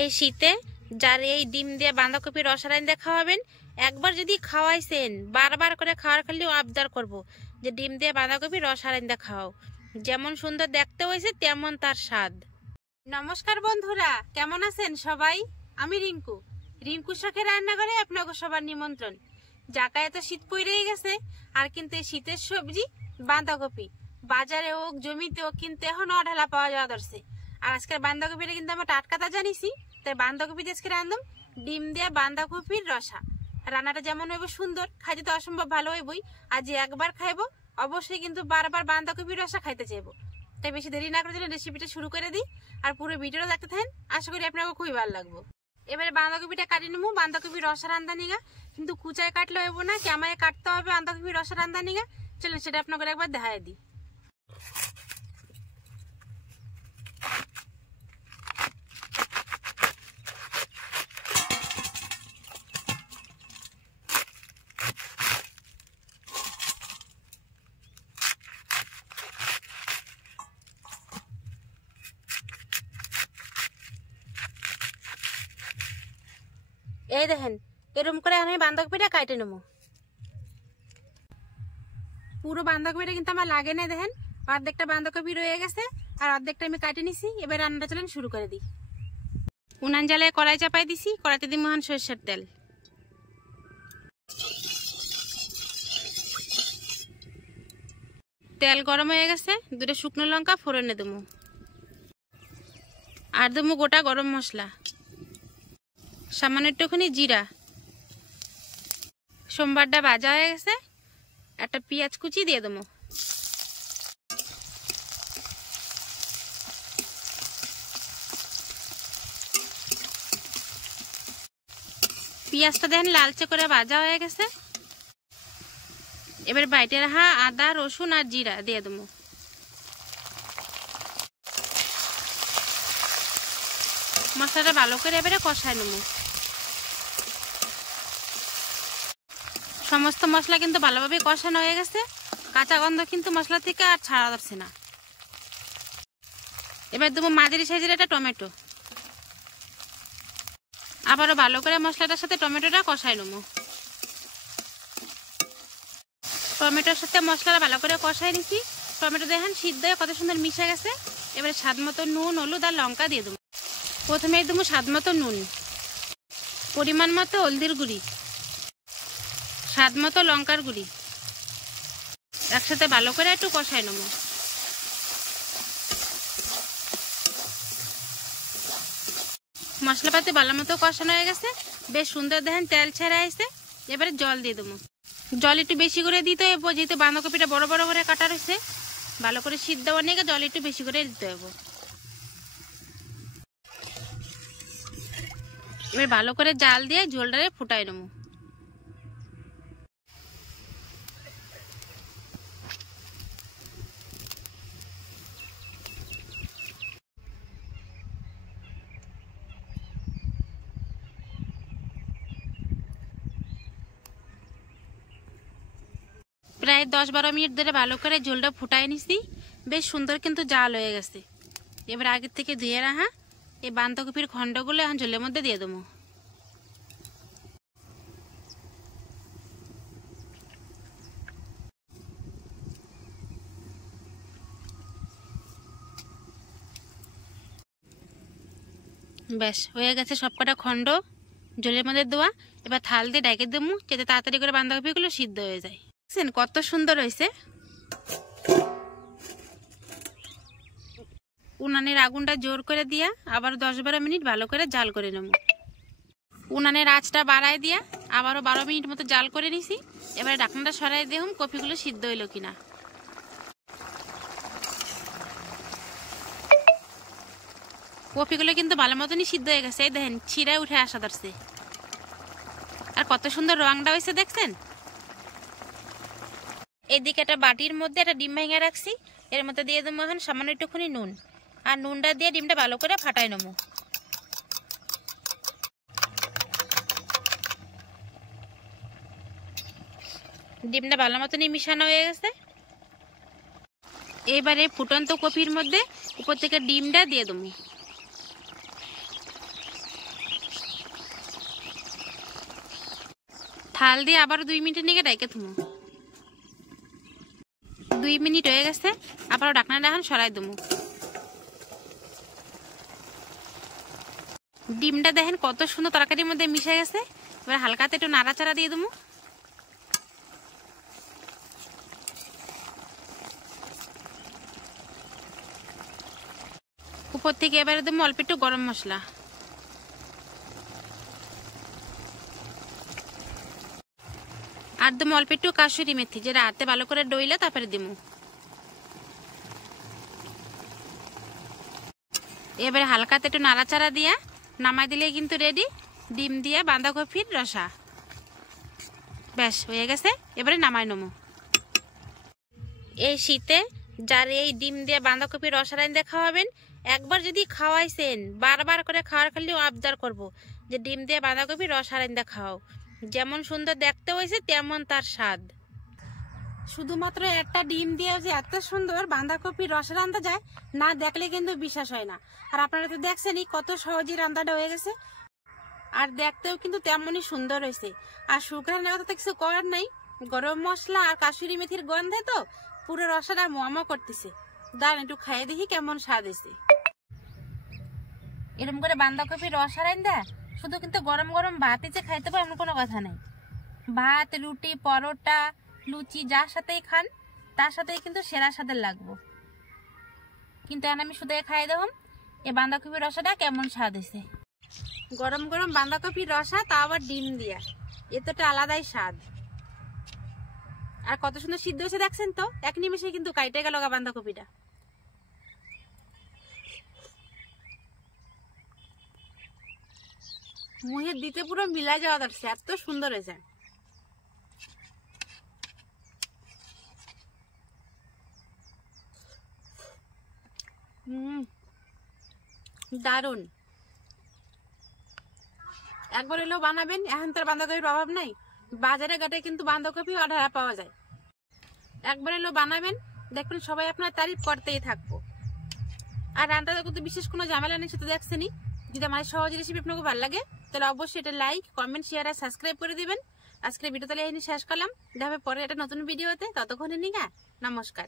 এই শীতে যার এই ডিম দিয়ে বাঁধাকপির রসা রাইন্দা খাওয়াবেন, একবার যদি খাওয়াইছেন বারবার করে খাওয়ার খালি আবদার করব যে ডিম দিয়ে বাঁধাকপির রসা রাইন্দা খাওয়াও। যেমন সুন্দর দেখতে হয়েছে তেমন তার স্বাদ। নমস্কার বন্ধুরা, কেমন আছেন সবাই? আমি রিঙ্কু শাকের রান্নাঘরে আপনাকে সবার নিমন্ত্রণ। জাকায় তো শীত পড়েই গেছে, আর কিন্তু এই শীতের সবজি বাঁধাকপি বাজারে হোক জমিতে হোক কিন্তু এখন অঢালা পাওয়া যাওয়া ধরছে। আর আজকের বাঁধাকপিটা কিন্তু আমরা টাটকাটা জানিছি, তাই বাঁধাকপি আজকে রান্ধম ডিম দিয়ে বাঁধাকপির রসা। রান্নাটা যেমন হইব সুন্দর, খাইতে তো অসম্ভব ভালো হইবই। আর যে একবার খাইবো অবশ্যই কিন্তু বারবার বাঁধাকপির রসা খাইতে চাইবো। তাই বেশি দেরি না করে রেসিপিটা শুরু করে দিই, আর পুরো ভিডিওটা দেখতে থাকেন, আশা করি আপনাকে খুবই ভালো লাগবে। এবারে বাঁধাকপিটা কাটি নেবো। বাঁধাকপির রসা রান্ধা নিগা কিন্তু কুচায় কাটলে হইব না, ক্যামায় কাটতে হবে বাঁধাকপির রসা রান্ধা নিগা। চলুন সেটা আপনাকে একবার দেখাই দিই। এই দেখেন, এরকম করে আমি বাঁধাকপিটা কাটে নেবো। পুরো বাঁধাকপিটা কিন্তু আমার লাগে না, দেখেন অর্ধেকটা বাঁধাকপি রয়ে গেছে আর অর্ধেকটা আমি কাটে নিছি। এবার রান্নাটা চলেন শুরু করে দিই। উনান জ্বালায় কড়াই চাপাই দিছি, কড়াইতে দিই মহান সরষের তেল। তেল গরম হয়ে গেছে, দুটো শুকনো লঙ্কা ফোড়নে দেবো, আর দেবো গোটা গরম মশলা, সামান্য একটুখানি জিরা। সোমবারটা ভাজা হয়ে গেছে, একটা পেঁয়াজ কুচি দিয়ে দেবো। পেঁয়াজটা দেখেন লালচে করে ভাজা হয়ে গেছে। এবার বাইটে রাখা আদা রসুন আর জিরা দিয়ে দেবো। মশলাটা ভালো করে এবারে কষায় নেবো। সমস্ত মশলা কিন্তু ভালোভাবে কষানো হয়ে গেছে, কাঁচা গন্ধ কিন্তু মশলা থেকে আর ছাড়া যাচ্ছে না। এবার দেবো মাঝারি সাইজের একটা টমেটো। আবারও ভালো করে মশলাটার সাথে টমেটোটা কষায় নেবো। টমেটোর সাথে মশলাটা ভালো করে কষাই নিছি। টমেটো দেখেন সিদ্ধ হয়ে কত সুন্দর মিশে গেছে। এবারে স্বাদ মতো নুন, হলুদ আর লঙ্কা দিয়ে দেবো। প্রথমে দেবো স্বাদ মতো নুন, পরিমাণ মতো হলদির গুঁড়ি, স্বাদ মতো লঙ্কার গুঁড়ি, একসাথে ভালো করে একটু কষাই নেবো। মশলাপাতি ভালো মতো কষানো হয়ে গেছে, বেশ সুন্দর দেখেন তেল ছেড়ে আসছে। এবারে জল দিয়ে দেবো। জল একটু বেশি করে দিতে হবে, যেহেতু বাঁধাকপিটা বড় বড় করে কাটা রয়েছে, ভালো করে সিদ্ধ বানিয়ে জল একটু বেশি করে দিতে হবে। এবার ভালো করে জাল দিয়ে ঝোলটারে ফুটাই নেবো। প্রায় 10-12 মিনিট ধরে ভালো করে ঝোলটা ফুটাই নিছি, বেশ সুন্দর কিন্তু জাল হয়ে গেছে। এবার আগের থেকে ধুয়ে রাখা এই বাঁধাকপির খণ্ডগুলো এখন ঝোলের মধ্যে দিয়ে দেবো। ব্যাস হয়ে গেছে সবকটা খণ্ড ঝোলের মধ্যে দেওয়া। এবার থাল দিয়ে ঢেকে দেবো, যাতে তাড়াতাড়ি করে বাঁধাকপিগুলো সিদ্ধ হয়ে যায়। দেখছেন কত সুন্দর হয়েছে। উনানের আগুনটা জোর করে দিয়া আবার 10-12 মিনিট ভালো করে জাল করে নেব। উনানের আঁচটা বাড়ায় দিয়া আবারও 12 মিনিট মতো জাল করে নিছি। এবারে ঢাকনাটা সরাই দেখুন কপিগুলো সিদ্ধ হইল কিনা। কপিগুলো কিন্তু ভালো মতনই সিদ্ধ হয়ে গেছে, এই দেখেন ছিঁড়ায় উঠে আসা ধরছে। আর কত সুন্দর রংটা হয়েছে দেখছেন। এদিকে একটা বাটির মধ্যে একটা ডিম ভেঙে রাখছি, এর মধ্যে দিয়ে দেবো এখন সামান্য একটুখানি নুন, আর নুনটা দিয়ে ডিমটা ভালো করে ফাটাই নেবো। ডিমটা ভালো মতনই মিশানো হয়ে গেছে। এবারে ফুটন্ত কপির মধ্যে উপর থেকে ডিমটা দিয়ে দেবো। থাল দিয়ে আবার 2 মিনিট নিয়ে ডাইকে থুমু। 2 মিনিট হয়ে গেছে, আবার ঢাকনাটা এখন সরাই দেবো। ডিমটা দেখেন কত সুন্দর তরকারির মধ্যে মিশে গেছে। এবার হালকাতে একটু নাড়াচাড়া দিয়ে দেবো। উপর থেকে এবারে দেবো অল্প একটু গরম মশলা। আর দেবো অল্প একটু কাসুরি মেথি, যেটা হাতে ভালো করে ডইলে তারপরে দেবো। এবারে হালকাতে একটু নাড়াচাড়া দিয়ে নামাই দিলে কিন্তু রেডি ডিম দিয়ে বাঁধাকপির রসা। ব্যাস হয়ে গেছে, এবারে নামাই নেবো। এই শীতে যার এই ডিম দিয়ে বাঁধাকপির রসা রাইন্দা খাওয়াবেন, একবার যদি খাওয়াইছেন বারবার করে খাওয়ার খালিও আবদার করব যে ডিম দিয়ে বাঁধাকপির রসা রাইন্দা খাওয়াও। যেমন সুন্দর দেখতে হয়েছে তেমন তার স্বাদ। শুধুমাত্র একটা ডিম দিয়ে যে এত সুন্দর বাঁধাকপির রসা রান্না যায়, না দেখলে কিন্তু বিশ্বাস হয় না। আর আপনারা তো দেখছেনই কত সহজে রান্নাটা হয়ে গেছে, আর দেখতেও কিন্তু তেমনই সুন্দর হয়েছে। আর শুকরানোর কথা তো কিছু করার নাই, গরম মশলা আর কাসুরি মেথির গন্ধে তো পুরো রসাটা মোয়ামো করতেছে। দাঁড়ান একটু খাইয়ে দেখি কেমন স্বাদ হয়েছে। এরকম করে বাঁধাকপির রসা রান্না শুধু কিন্তু গরম গরম ভাতে যে খাইতে পারে এমন কোনো কথা নাই। ভাত, রুটি, পরোটা, লুচি যার সাথেই খান তার সাথেই কিন্তু সেরা স্বাদের লাগবো। কিন্তু এখন আমি শুধু খাই দেখুন এই বাঁধাকপির রসাটা কেমন স্বাদ হয়েছে। গরম গরম বাঁধাকপির রসা, তা আবার ডিম দিয়া, এতটা আলাদাই স্বাদ। আর কত সুন্দর সিদ্ধ হয়েছে দেখছেন তো, এক নিমেষে কিন্তু কাইটে গেল বাঁধাকপিটা। মুখে দিতে পুরো মিলাই যাওয়া দরকার, এত সুন্দর হয়েছে। দারুন। একবার এলেও বানাবেন, এখন তো বাঁধাকপির অভাব নাই, বাজারে ঘাটে কিন্তু বাঁধাকপি অর্ডার পাওয়া যায়। একবার এলেও বানাবেন, দেখবেন সবাই আপনার তারিফ করতেই থাকবো। আর রান্নাটা করতে বিশেষ কোনো ঝামেলা নেই, সেটা দেখছেনই। যদি আমার সহজ রেসিপি আপনাকে ভালো লাগে তাহলে অবশ্যই এটা লাইক, কমেন্ট, শেয়ার আর সাবস্ক্রাইব করে দিবেন। আজকের ভিডিও তাহলে এখানে শেষ করলাম, দেখা হবে পরে একটা নতুন ভিডিওতে। ততক্ষণে নিগা নমস্কার।